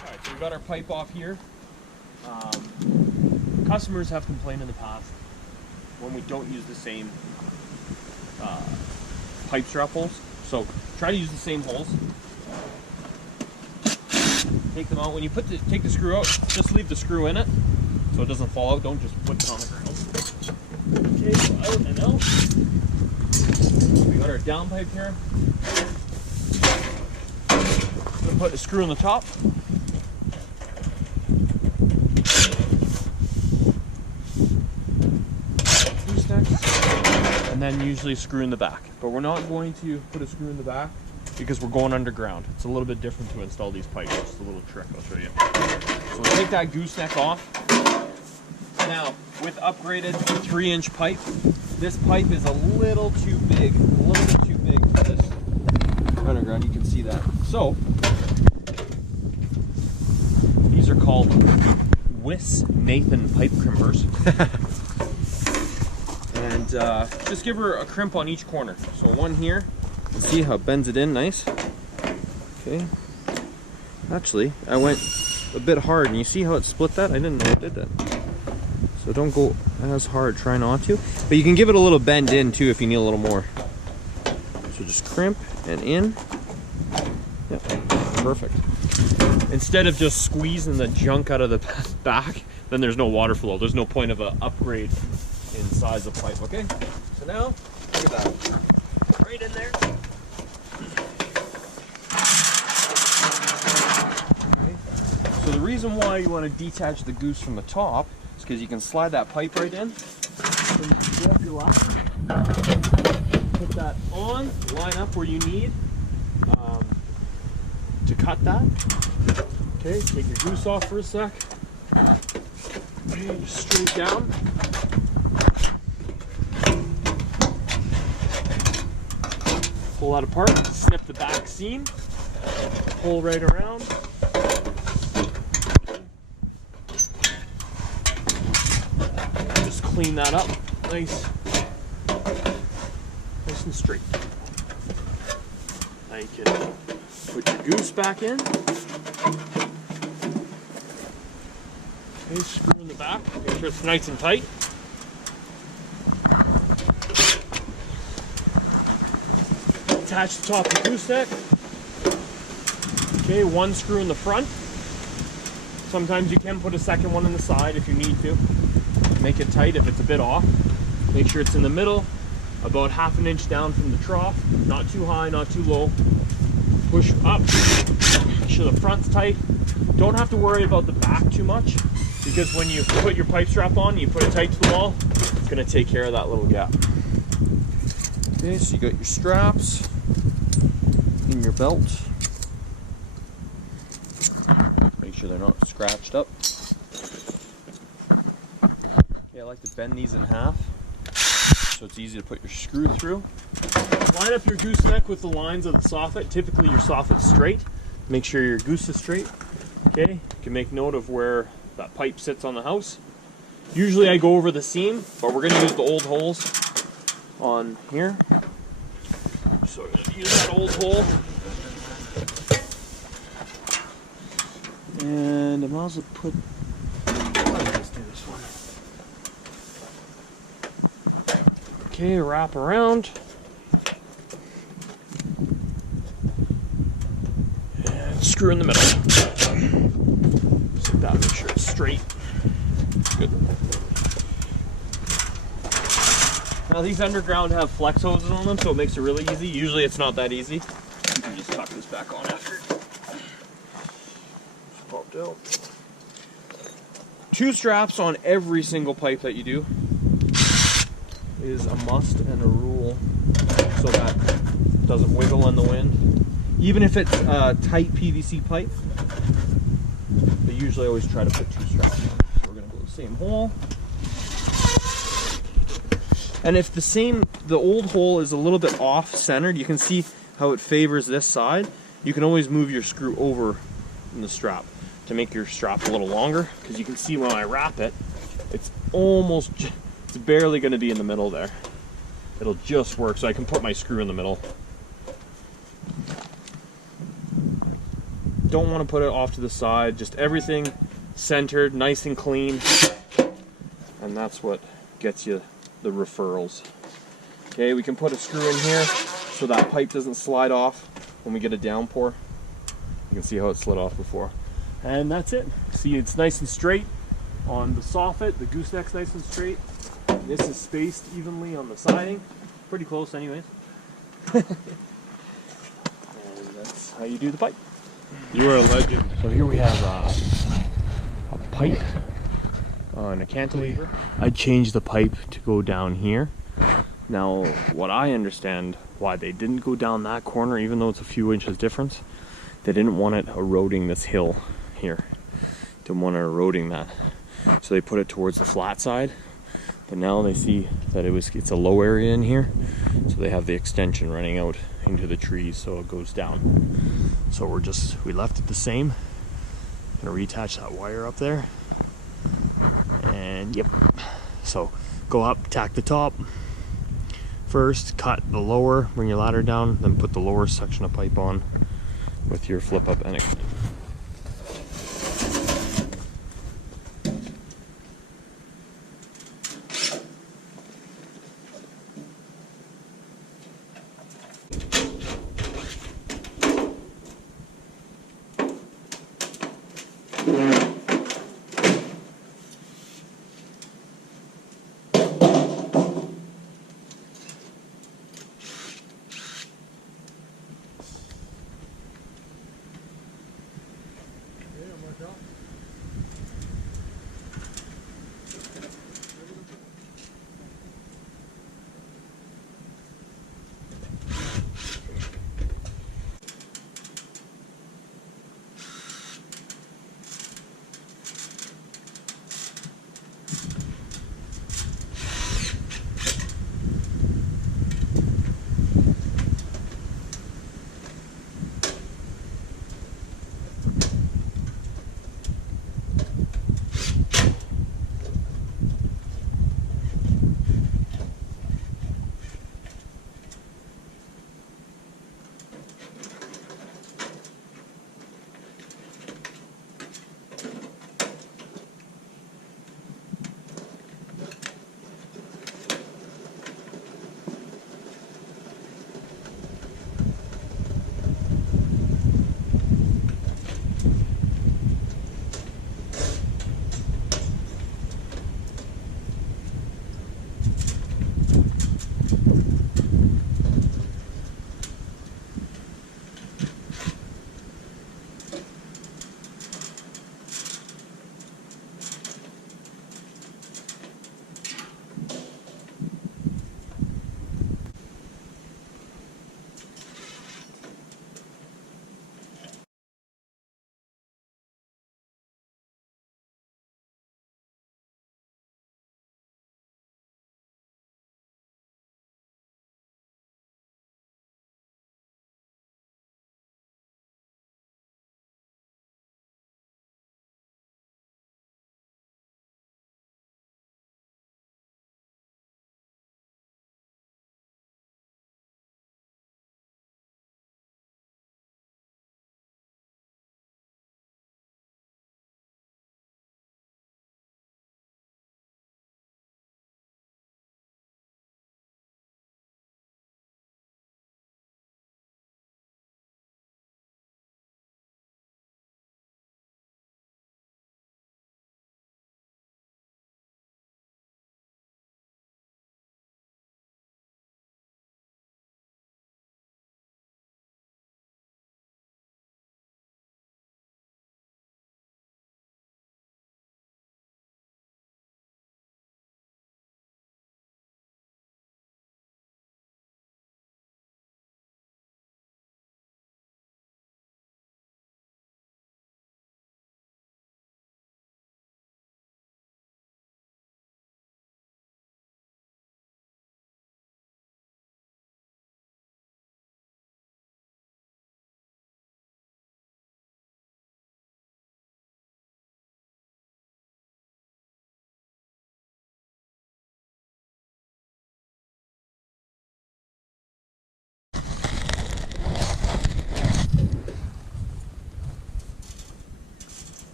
Alright, so we got our pipe off here. Customers have complained in the past when we don't use the same pipe strap holes. So try to use the same holes. Take them out. When you take the screw out, just leave the screw in it so it doesn't fall out. Don't just put it on the ground. Okay, so out and out. We got our downpipe here. I'm gonna put a screw in the top. And then usually screw in the back. But we're not going to put a screw in the back because we're going underground. It's a little bit different to install these pipes. Just a little trick I'll show you. So we'll take that gooseneck off. Now, with upgraded 3-inch pipe, this pipe is a little too big. A little bit too big for this underground. You can see that. So, these are called Nathan pipe crimpers. And just give her a crimp on each corner. So one here, see how it bends it in nice. Okay. Actually, I went a bit hard, and you see how it split that? I didn't know it did that. So don't go as hard, try not to. But you can give it a little bend in too if you need a little more. So just crimp and in. Yep, perfect. Instead of just squeezing the junk out of the back, then there's no water flow. There's no point of an upgrade in size of pipe, okay? So now, look at that. Right in there. Okay. So the reason why you want to detach the goose from the top is because you can slide that pipe right in. So you grab your ladder, put that on, line up where you need to cut that. Okay, take your goose off for a sec. Okay, just straight down. Pull that apart, snip the back seam, pull right around. Just clean that up, nice and straight. Now you can put your goose back in. Okay, screw in the back, make sure it's nice and tight. Attach the top of the gooseneck. Okay, one screw in the front. Sometimes you can put a second one in the side if you need to. Make it tight if it's a bit off. Make sure it's in the middle, about ½ an inch down from the trough. Not too high, not too low. Push up. Make sure the front's tight. Don't have to worry about the back too much, because when you put your pipe strap on, you put it tight to the wall, it's going to take care of that little gap. Okay, so you got your straps in your belt. Make sure they're not scratched up. Okay, I like to bend these in half so it's easy to put your screw through. Line up your gooseneck with the lines of the soffit. Typically your soffit's straight. Make sure your goose is straight. Okay, you can make note of where that pipe sits on the house. Usually I go over the seam, but we're going to use the old holes on here. So we're going to use that old hole. And I might as well put... Let's do this one. Okay, wrap around. And screw in the middle. Just like that, make sure it's straight. Good. Now these underground have flex hoses on them, so it makes it really easy. Usually it's not that easy. You can just tuck this back on after. Just popped out. 2 straps on every single pipe that you do is a must and a rule, so that it doesn't wiggle in the wind. Even if it's a tight PVC pipe, they usually always try to put 2 straps on. So we're going to go the same hole. And if the old hole is a little bit off-centered, you can see how it favors this side. You can always move your screw over in the strap to make your strap a little longer, because you can see when I wrap it, it's barely going to be in the middle there. It'll just work, so I can put my screw in the middle. Don't want to put it off to the side. Just everything centered, nice and clean. And that's what gets you the referrals. Okay, we can put a screw in here so that pipe doesn't slide off when we get a downpour. You can see how it slid off before. And that's it. See, it's nice and straight on the soffit. The gooseneck's nice and straight. And this is spaced evenly on the siding. Pretty close anyways. And that's how you do the pipe. You are a legend. So here we have a pipe on a cantilever. I changed the pipe to go down here. Now, what I understand why they didn't go down that corner, even though it's a few inches difference, they didn't want it eroding this hill here. Didn't want it eroding that. So they put it towards the flat side. But now they see that it's a low area in here. So they have the extension running out into the trees so it goes down. So we left it the same. Gonna reattach that wire up there. And yep. So go up, tack the top. First, cut the lower, bring your ladder down, then put the lower section of pipe on with your flip up and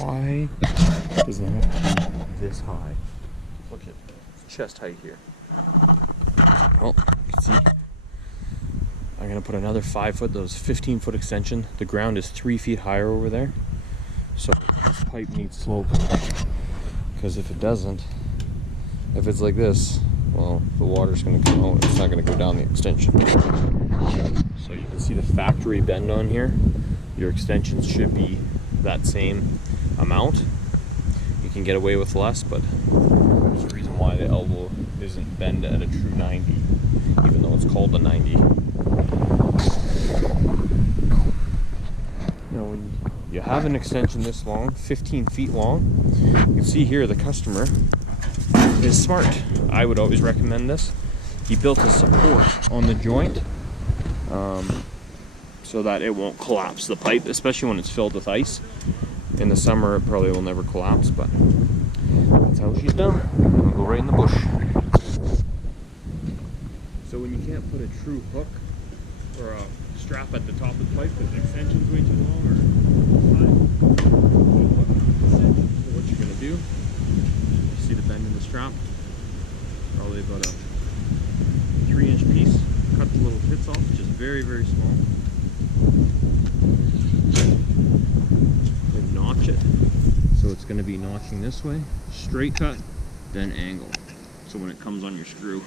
Why does it have to be this high? Look at chest height here. Oh, you can see. I'm gonna put another 5 foot, those 15-foot extension. The ground is 3 feet higher over there. So this pipe needs slope. Because if it doesn't, if it's like this, well, the water's gonna come out. It's not gonna go down the extension. So you can see the factory bend on here. Your extensions should be that same amount. You can get away with less, but there's a reason why the elbow isn't bend at a true 90, even though it's called a 90. You know, when you have an extension this long, 15 feet long, you can see here the customer is smart. I would always recommend this. He built a support on the joint so that it won't collapse the pipe, especially when it's filled with ice. In the summer, it probably will never collapse, but that's how she's done. I'll go right in the bush. So when you can't put a true hook or a strap at the top of the pipe because the extension's way too long or so what you're gonna do, you see the bend in the strap, probably about a 3-inch piece. Cut the little pits off, which is very, very small. Then notch it. So it's going to be notching this way, straight cut, then angle. So when it comes on your screw.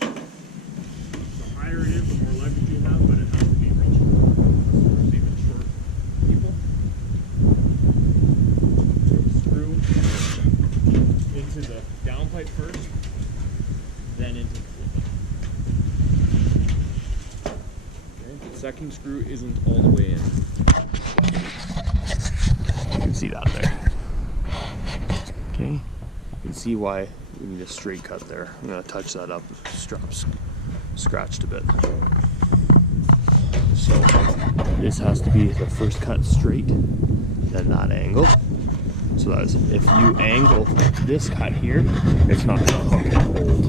The higher it is, the more leverage you have, but it has to be reachable. Customers, even short people. Screw into the downpipe first, then into the flip. Okay, the second screw isn't all the way in. You can see that there. Okay, you can see why we need a straight cut there. I'm going to touch that up. The strap's scratched a bit. So this has to be the first cut straight, then that angle. So that is, if you angle this cut here, it's not going to hook and hold.